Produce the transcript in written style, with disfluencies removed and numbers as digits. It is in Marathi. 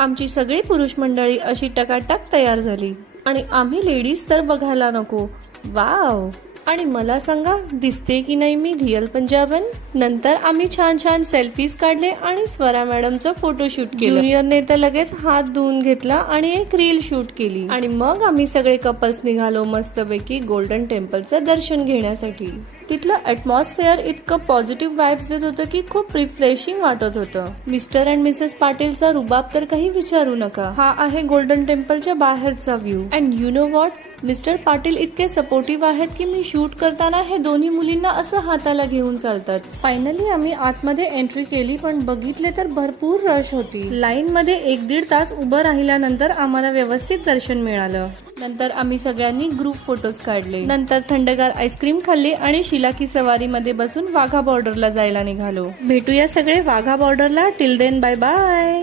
आमची सगळी पुरुष मंडळी अशी टकाटक तयार झाली आणि आम्ही लेडीज तर बघायला नको. वाव. आणि मला सांगा, दिसते की नाही मी रिअल पंजाबन? नंतर आम्ही छान छान सेल्फीज काढले आणि स्वरा मॅडमचं फोटोशूट केलं. ज्युनियरने तर लगेच हात धुवून घेतला आणि एक रील शूट केली आणि मग आम्ही सगळे कपल्स निघालो मस्तपैकी गोल्डन टेम्पलचं दर्शन घेण्यासाठी. तिथलं ॲटमॉस्फिअर इतकं पॉझिटिव्ह वाईब्स देत होतं की खूप रिफ्रेशिंग वाटत होतं. मिस्टर अँड मिसेस पाटीलचा रुबाब तर काही विचारू नका. हा आहे गोल्डन टेम्पलच्या बाहेरचा view. And you know what, mister Patil इतके सपोर्टिव्ह आहेत की मी शूट करताना हे दोन्ही मुलींना असं हाताला घेऊन चालतात. फायनली आम्ही आतमध्ये एंट्री केली, पण बघितले तर भरपूर रश होती. लाईन मध्ये 1-1.5 तास उभं राहिल्यानंतर आम्हाला व्यवस्थित दर्शन मिळालं. नंतर आम्ही सगळ्यांनी ग्रुप फोटोज काढले. नंतर थंडगार आईस्क्रीम खाल्ली आणि शिलाकी सवारीमध्ये बसून वाघा बॉर्डरला जायला निघालो. भेटूया सगळे वाघा बॉर्डरला. Till then bye bye.